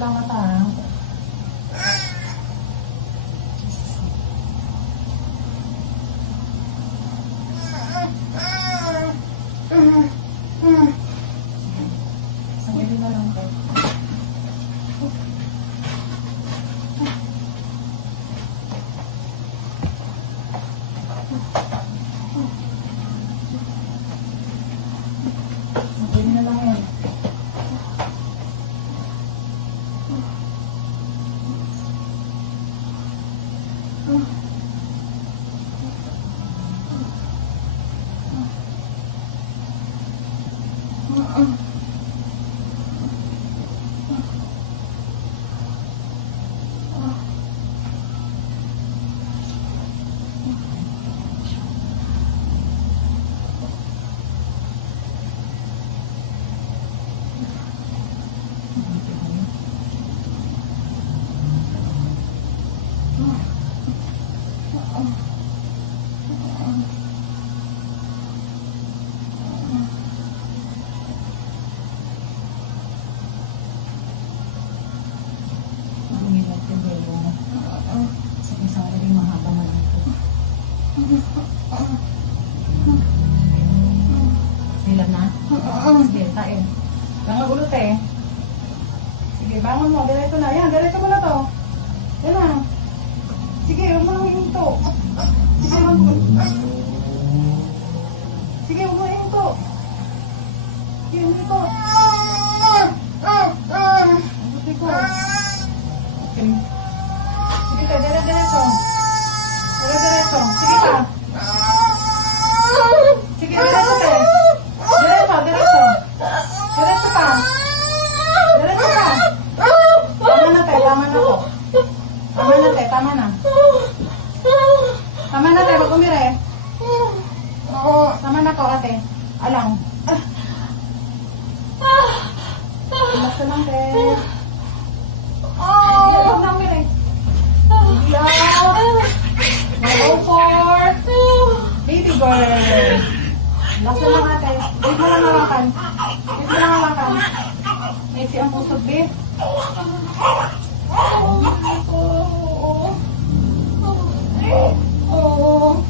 lang ata. Sandali na lang po. Sandali na lang yan. Dilam na? Sige, tayo. Lang magulot eh. Sige, bangon mo. Diretso na. Yan, diretso mo na to. Yan na. Sige, huwag mo nang hihinto. Sige, huwag mo. Sige, huwag mo hihinto. Sige, hihinto. Buti ko. Okay. Sige ka, diretso. Diretso. Sige ka. Sige, diretso ka. Diretso. Diretso ka. Diretso ka. Tama na tayo, tama na po. Tama na tayo, tama na. Tama na tayo, wag umire. Tama na po, ate. Alang. Relax na lang, te. Huwag na umire. Go for baby girl. Relax na lang, ate. Wait mo lang hawakan. Wait ang pusod, babe.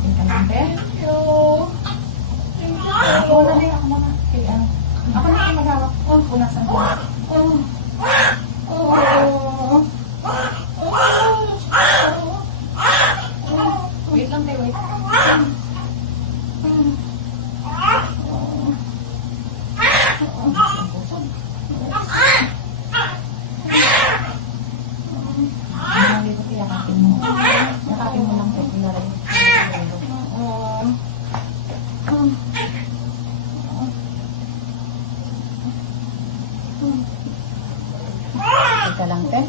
Tingnan lang, te. Ako na din, ako muna. Ako na kayo maghawak. Punasan ko. Wait lang, te, wait. Yakapin mo lang, te. Ilaray. Teka lang, te.